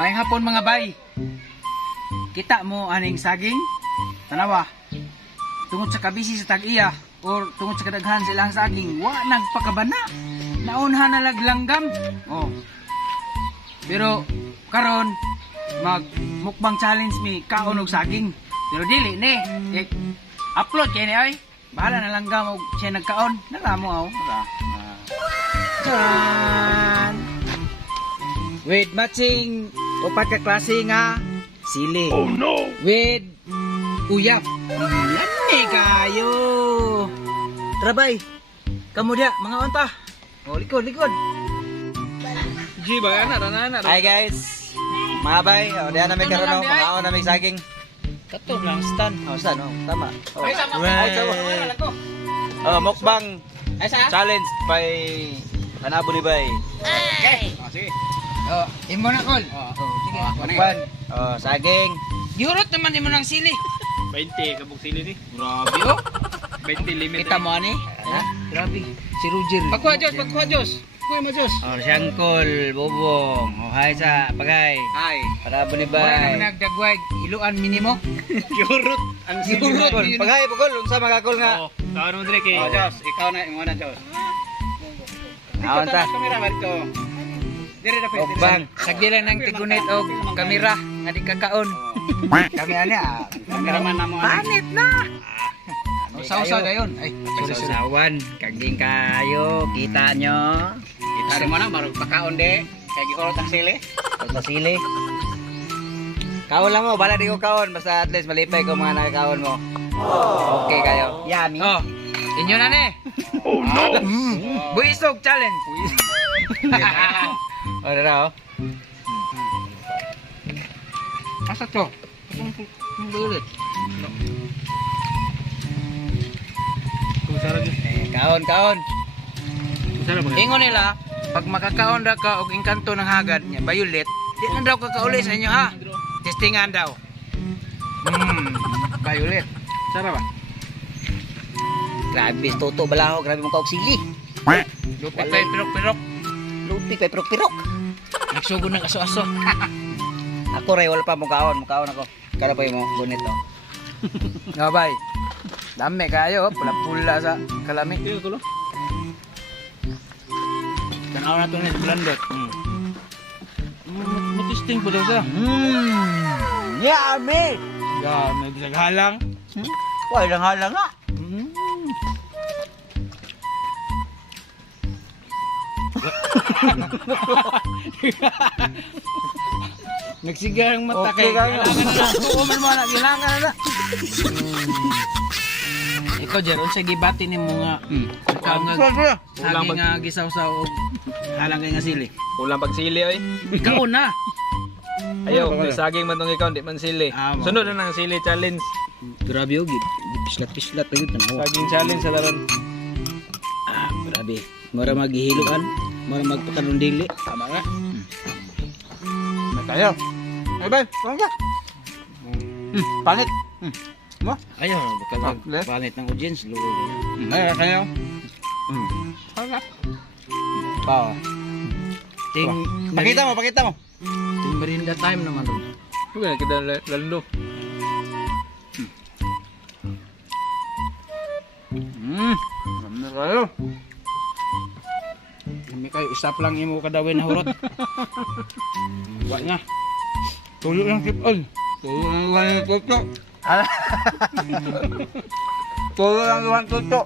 May hapon mga bay. Kita mo aning saging? Tanawa. Tungod sa kabisi sa tag-iya or tungod sa kadaghan sa ilang saging, wa nagpakabana. Naunhan na laglanggam. Oh. Pero karon mag mukbang challenge mi kaon og saging. Pero dili ni. Upload kay ni ay. Bahala na langgam og siya nagkaon. Nalamo aw. Chan. With matching upat ka klase nga sili. Oh no! With uyap. Lami kayo. Trabay. Kamu dia mga onta. Oh, likod. G ba ana. Hi guys. Mga bay, diyan namin karon ng mga namin saging. Kato lang stand. Saan tama. Ay sama. Ay, sama. Mukbang Ay sa. challenge by Hanabo ni Bay. Okay. Sige. Oh, imo na kol. Sige. Mukbang. Saging. Giurot naman imo ng sili. 20 kabog sili ni. Grabe oh. 20 limit. Kita mo ani? Ha? Grabe. Si Roger. Pagkuha Diyos. Kuya mo Diyos. Siyang kol, bobong. Oh, hi sa pagay. Ay. Hanabo ni Wala Bay. naman nagdagwag. Iluan minimo. Yurot ang sili. Yurot. Pagay pugol unsa magakol nga. Oh, kaon mo dire kay. Diyos, ikaw na imo na Diyos. Aon ta. Kamera barito. Dire na pwede. Mukbang. Sagdilan ng tigunit o kamera nga di kakaon. Kami ani Kameraman na mo. Panit na! Usaw-usaw dayon. Ay, usaw-usawan. Kaging kayo. Kita nyo. Kita mo na marog pakaon de. Kay gikolot ang sili. Basta sili. Kaon lang mo, bala di ko kaon. Basta at least malipay ko mga nakakaon mo. Okay kayo. Yummy. Oh, inyo na ni. Oh no. Buisog challenge. Oh, dara oh. Asa to? Bulit. Kusara Diyos. Kaon. Kusara ba? Ingon nila, pag makakaon daw ka og engkanto ng hagad niya, violet, di na daw kakauli sa inyo ha. Testingan daw. Violet. Sara ba? Grabe, toto balaho. Grabe mong kaugsili. Lupit pa pirok-pirok. Lupik, may pirok-pirok. Nagsugod ng aso-aso. Ako ray, wala pa mong kaon. Mukhaon ako. Kala pa yung gunit to. Ngabay. Dami kayo, pula-pula sa kalami. Tiyo ko lo. Tanaw na ito na blandot. Matisting po daw siya. Yummy! Yeah, may bisaghalang. Wala lang halang nga. Nagsigarang mata Okay kay kayo. kailangan na. Oo, man mo na, kailangan na. Ikaw, Jer, unsa gibati ni mo nga ikaw nga sabi nga gisaw-saw og halang kay nga sili. Kulang pag sili oy. Ikaw na. Ayaw, may saging man tong ikaw, di man sili. Mo. Sunod na ng sili challenge. Grabe og pislat-pislat gyud tanaw. Saging challenge sa daron. Grabe. Mura maghihiluan, mura magpakanon dili. Tama nga. Tayo. Ay, bay. Pangit. Pangit. Mo? Ayaw, bakal left. pangit ng audience luwag. Ay, kayo. Pangit. Oo. Ting Pakita mo. Ting merinda time naman ron. Huwag na kita lalo. Ano kayo? Kami kayo isap lang imo kadawin na hurot. Wa nga. Tulo lang sipol. Tulo lang luwan yung tuto. Tulo lang luwan tuto.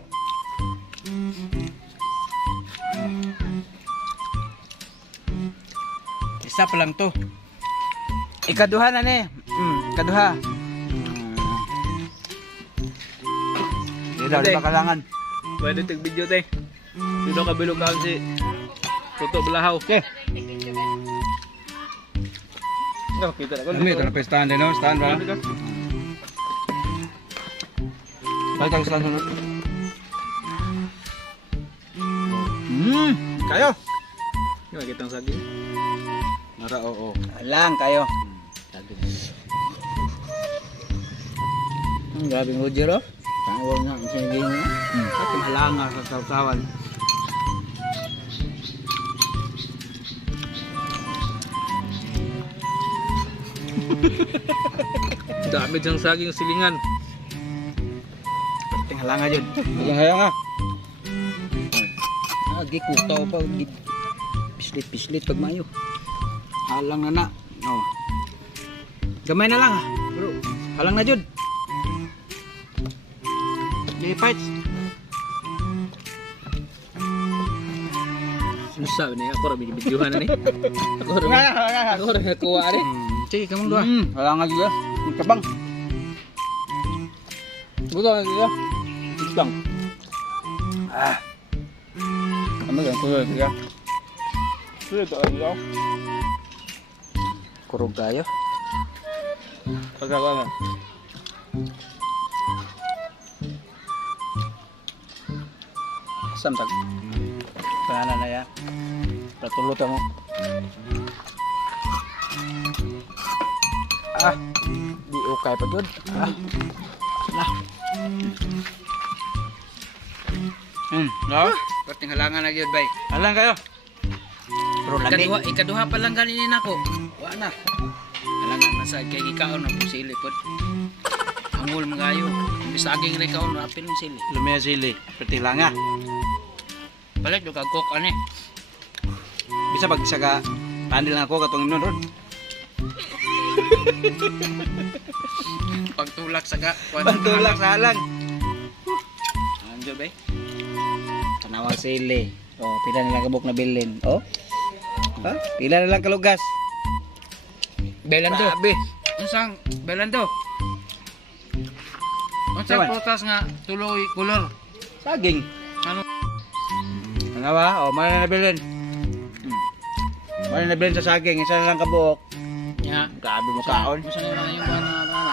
Isa pa lang to. Ikaduha na ni. Ikaduha. Hindi daw, di ba kailangan? Pwede tig video te. Dito ka bilog ka si Tuto Balahaw. Okay. Ito, kita na ko. Ito na pa stand din, no? Stand ba? Balik tayo stand sunod. Kayo! Yung nakitang saging. Nara, oo. Alang kayo. Grabing Roger oh. Tawag nga ang sinigay mo. At malanga sa sausawan. Dami diyang saging silingan. Perting halanga jud. Hayang nga. Agi kutaw pa pislit pag mayo. Halang na na. No. Gamay na lang ha. Bro, halang na jud. Jadi fights. Susah ni ako ra binibidyohan na ni. Ako ra nakuha ni. Sige, kamu dua. Halang nga juga. Kabang. Buto na sila. Isang. Ano yan? Kulo sila. Kulo ito ano? Kurog kayo. Pagkakawa na. Asam tag. Pangalan na yan. Patulot mo. Di ukay pa jud. No? Perting halangan na jud bay. Halang kayo. Bro, lagi. Ikaduha pa lang ganin nako. Wa na. Halangan na sa kay ikaon na pusili pod. Angol magayo. Bisaging rin kaon apil ng sili. Lumaya sili. Perti langa. Balik do kagkok ani. Bisa pag bisa ka pandil nga ako katong inon ron. Pagtulak sa ka. Pantulak sa halang. Anjo bay. Tanawang sili. Oh, pila na lang kabuk na bilin. Oh. Ha? Pila na lang kalugas. Belando. Grabe. Unsang belando? Unsang Sawan? prutas nga tuloy kulor. Saging. Ano? Ano ba? Oh, mana na bilin. Mana na bilin sa saging. Isa na lang kabuok. Ya. Grabe mo kaon. Usa na lang yung bana.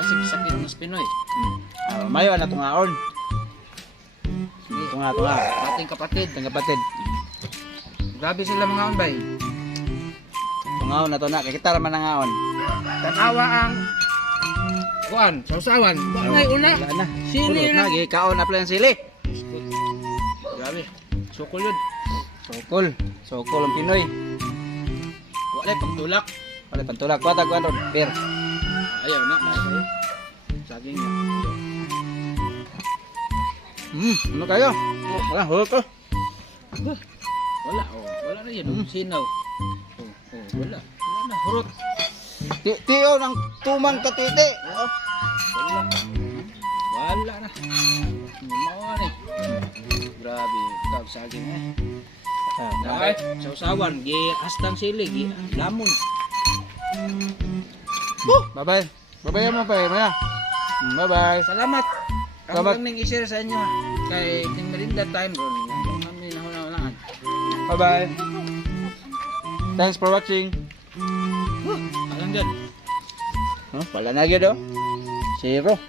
Basig sakit ng Pinoy. Mayo na tungaon. Tunga. Ating kapatid. Tang kapatid. Grabe sila mga unbay. Tungaon na to na. Kay kita raman nangaon. Tanawa ang kuan, sausawan. Bangay una. Wala na. Sili Pulot na. na. Gikaon na pala yung sili. Grabe. Sukol yun. Sokol ang Pinoy. Wala pagtulak. Wala pantulak. Kuwata kuwan ron. Beer. Ayaw na. Ayaw. Saging na. Ano kayo? Wala, hulog ko. Wala. Oh. Wala na yun. Sinaw. Wala. Wala na. Hurot. Tiyo ng tumang katiti. Oh. Wala. Wala na. Mawa ni. Grabe. Kag saging eh. Ay, sausawan. Gi hastang sili. Gi lamon. Bye-bye. Bye-bye mo pa eh, Maya. Bye-bye. Salamat. Salamat. Ang ning i-share sa inyo. Kay ting merinda time ron. Kami nahulaan. Bye-bye. Thanks for watching. Alang dyan. Wala na agad oh. Zero.